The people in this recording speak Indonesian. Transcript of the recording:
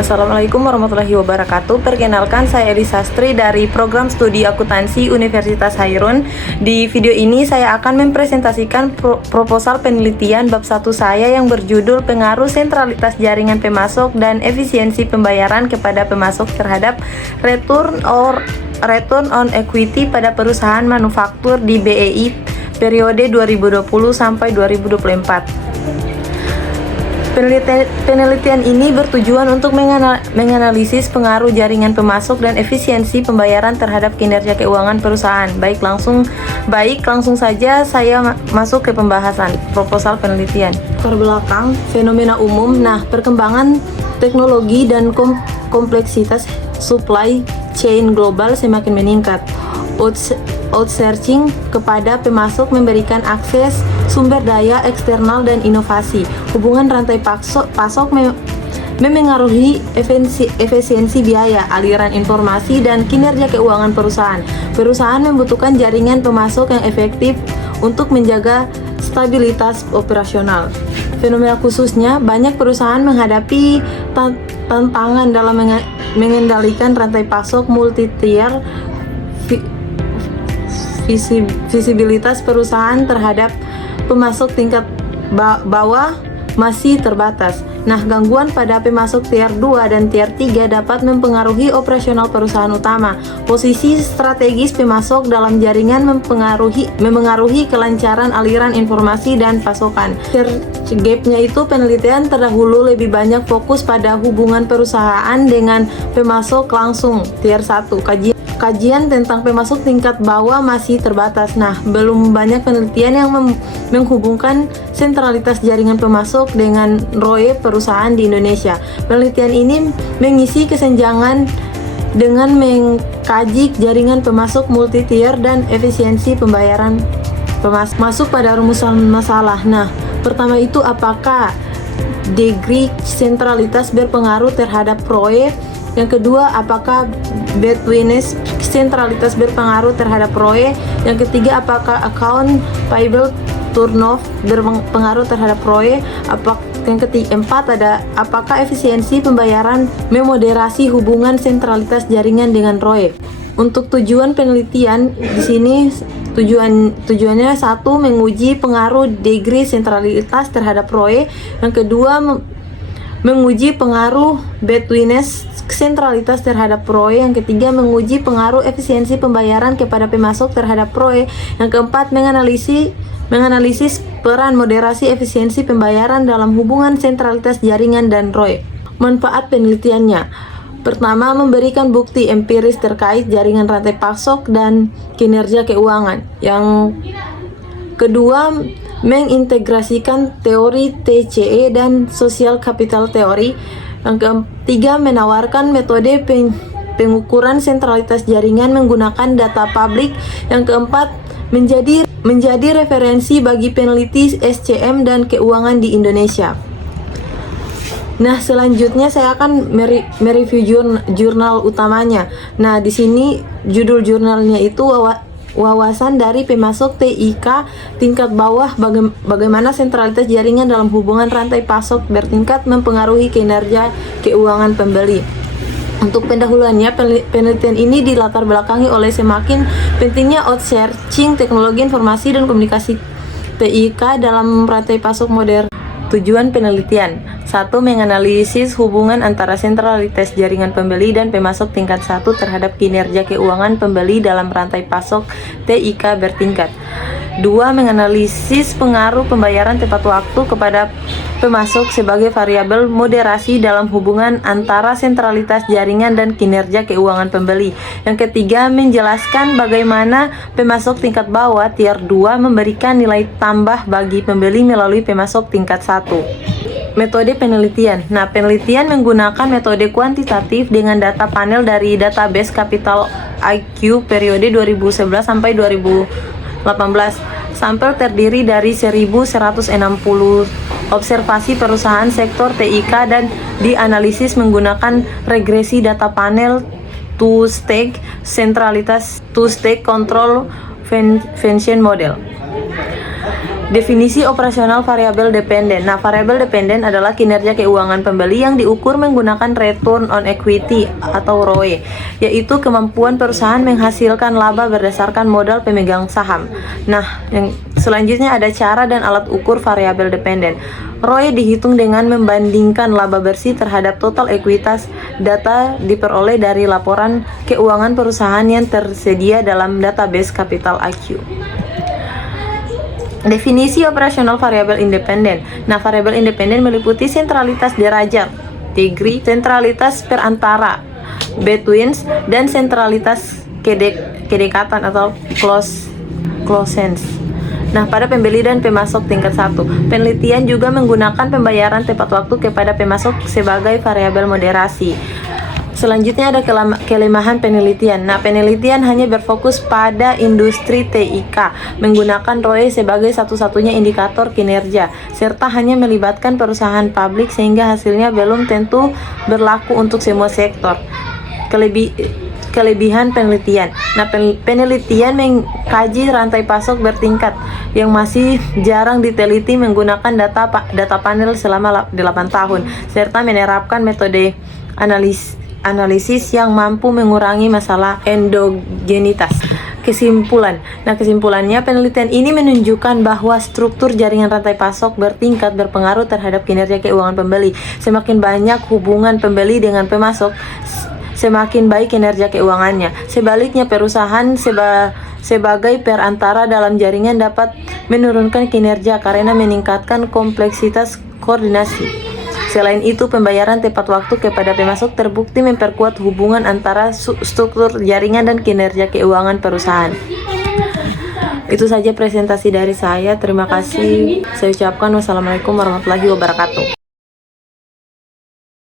Assalamualaikum warahmatullahi wabarakatuh. Perkenalkan, saya Eli Sastri dari Program Studi Akuntansi Universitas Hairun. Di video ini saya akan mempresentasikan proposal penelitian bab 1 saya yang berjudul Pengaruh Sentralitas Jaringan Pemasok dan Efisiensi Pembayaran kepada Pemasok terhadap Return on Equity pada perusahaan manufaktur di BEI periode 2020 sampai 2024. Penelitian ini bertujuan untuk menganalisis pengaruh jaringan pemasok dan efisiensi pembayaran terhadap kinerja keuangan perusahaan. Baik, langsung saja saya masuk ke pembahasan proposal penelitian. Terbelakang fenomena umum. Perkembangan teknologi dan kompleksitas supply chain global semakin meningkat. Outsourcing kepada pemasok memberikan akses sumber daya eksternal dan inovasi. Hubungan rantai pasok memengaruhi efisiensi biaya, aliran informasi, dan kinerja keuangan perusahaan. Perusahaan membutuhkan jaringan pemasok yang efektif untuk menjaga stabilitas operasional. Fenomena khususnya, banyak perusahaan menghadapi tantangan dalam mengendalikan rantai pasok multi-tier. Visibilitas perusahaan terhadap pemasok tingkat bawah masih terbatas. Gangguan pada pemasok tier 2 dan tier 3 dapat mempengaruhi operasional perusahaan utama. Posisi strategis pemasok dalam jaringan memengaruhi kelancaran aliran informasi dan pasokan. Gapnya itu, penelitian terdahulu lebih banyak fokus pada hubungan perusahaan dengan pemasok langsung tier 1. Kajian tentang pemasok tingkat bawah masih terbatas. Belum banyak penelitian yang menghubungkan sentralitas jaringan pemasok dengan ROE perusahaan di Indonesia. Penelitian ini mengisi kesenjangan dengan mengkaji jaringan pemasok multi-tier dan efisiensi pembayaran pemasok. Masuk pada rumusan masalah. Pertama itu, apakah degree sentralitas berpengaruh terhadap ROE? Yang kedua, apakah Bedwiness sentralitas berpengaruh terhadap ROE? Yang ketiga, apakah account payable turnover berpengaruh terhadap ROE? Keempat, apakah efisiensi pembayaran memoderasi hubungan sentralitas jaringan dengan ROE? Untuk tujuan penelitian di sini, tujuannya satu, menguji pengaruh degree sentralitas terhadap ROE. Yang kedua, menguji pengaruh Bedwiness sentralitas terhadap ROE. Yang ketiga, menguji pengaruh efisiensi pembayaran kepada pemasok terhadap ROE. Yang keempat, menganalisis peran moderasi efisiensi pembayaran dalam hubungan sentralitas jaringan dan ROE. Manfaat penelitiannya: pertama, memberikan bukti empiris terkait jaringan rantai pasok dan kinerja keuangan. Yang kedua, mengintegrasikan teori TCE dan social capital theory. Yang ketiga, menawarkan metode pengukuran sentralitas jaringan menggunakan data publik. Yang keempat, menjadi referensi bagi peneliti SCM dan keuangan di Indonesia. Selanjutnya saya akan mereview jurnal utamanya. Di sini judul jurnalnya itu wawasan dari pemasok TIK tingkat bawah, bagaimana sentralitas jaringan dalam hubungan rantai pasok bertingkat mempengaruhi kinerja keuangan pembeli. Untuk pendahuluannya, penelitian ini dilatar belakangi oleh semakin pentingnya outsourcing teknologi informasi dan komunikasi TIK dalam rantai pasok modern. Tujuan penelitian: 1. Menganalisis hubungan antara sentralitas jaringan pembeli dan pemasok tingkat 1 terhadap kinerja keuangan pembeli dalam rantai pasok TIK bertingkat. 2. Menganalisis pengaruh pembayaran tepat waktu kepada pemasok sebagai variabel moderasi dalam hubungan antara sentralitas jaringan dan kinerja keuangan pembeli. Yang ketiga, menjelaskan bagaimana pemasok tingkat bawah tier 2 memberikan nilai tambah bagi pembeli melalui pemasok tingkat 1. Metode penelitian. Penelitian menggunakan metode kuantitatif dengan data panel dari database Capital IQ periode 2011 sampai 2018. Sampel terdiri dari 1.160 observasi perusahaan sektor TIK dan dianalisis menggunakan regresi data panel two-stage control function model. Definisi operasional variabel dependen. Nah, variabel dependen adalah kinerja keuangan pembeli yang diukur menggunakan return on equity atau ROE, yaitu kemampuan perusahaan menghasilkan laba berdasarkan modal pemegang saham. Nah, yang selanjutnya ada cara dan alat ukur variabel dependen. ROE dihitung dengan membandingkan laba bersih terhadap total ekuitas. Data diperoleh dari laporan keuangan perusahaan yang tersedia dalam database Capital IQ. Definisi operasional variabel independen. Nah, variabel independen meliputi sentralitas derajat, degree, sentralitas perantara, betweens, dan sentralitas kedekatan atau closeness. Nah, pada pembeli dan pemasok tingkat 1, penelitian juga menggunakan pembayaran tepat waktu kepada pemasok sebagai variabel moderasi. Selanjutnya ada kelemahan penelitian. Nah, penelitian hanya berfokus pada industri TIK, menggunakan ROE sebagai satu-satunya indikator kinerja, serta hanya melibatkan perusahaan publik sehingga hasilnya belum tentu berlaku untuk semua sektor. Kelebihan penelitian. Nah, penelitian mengkaji rantai pasok bertingkat yang masih jarang diteliti menggunakan data panel selama 8 tahun, serta menerapkan metode analisis yang mampu mengurangi masalah endogenitas. Kesimpulan. Nah, kesimpulannya penelitian ini menunjukkan bahwa struktur jaringan rantai pasok bertingkat berpengaruh terhadap kinerja keuangan pembeli. Semakin banyak hubungan pembeli dengan pemasok, semakin baik kinerja keuangannya. Sebaliknya, perusahaan sebagai perantara dalam jaringan dapat menurunkan kinerja karena meningkatkan kompleksitas koordinasi. Selain itu, pembayaran tepat waktu kepada pemasok terbukti memperkuat hubungan antara struktur jaringan dan kinerja keuangan perusahaan. Itu saja presentasi dari saya. Terima kasih. Saya ucapkan wassalamualaikum warahmatullahi wabarakatuh.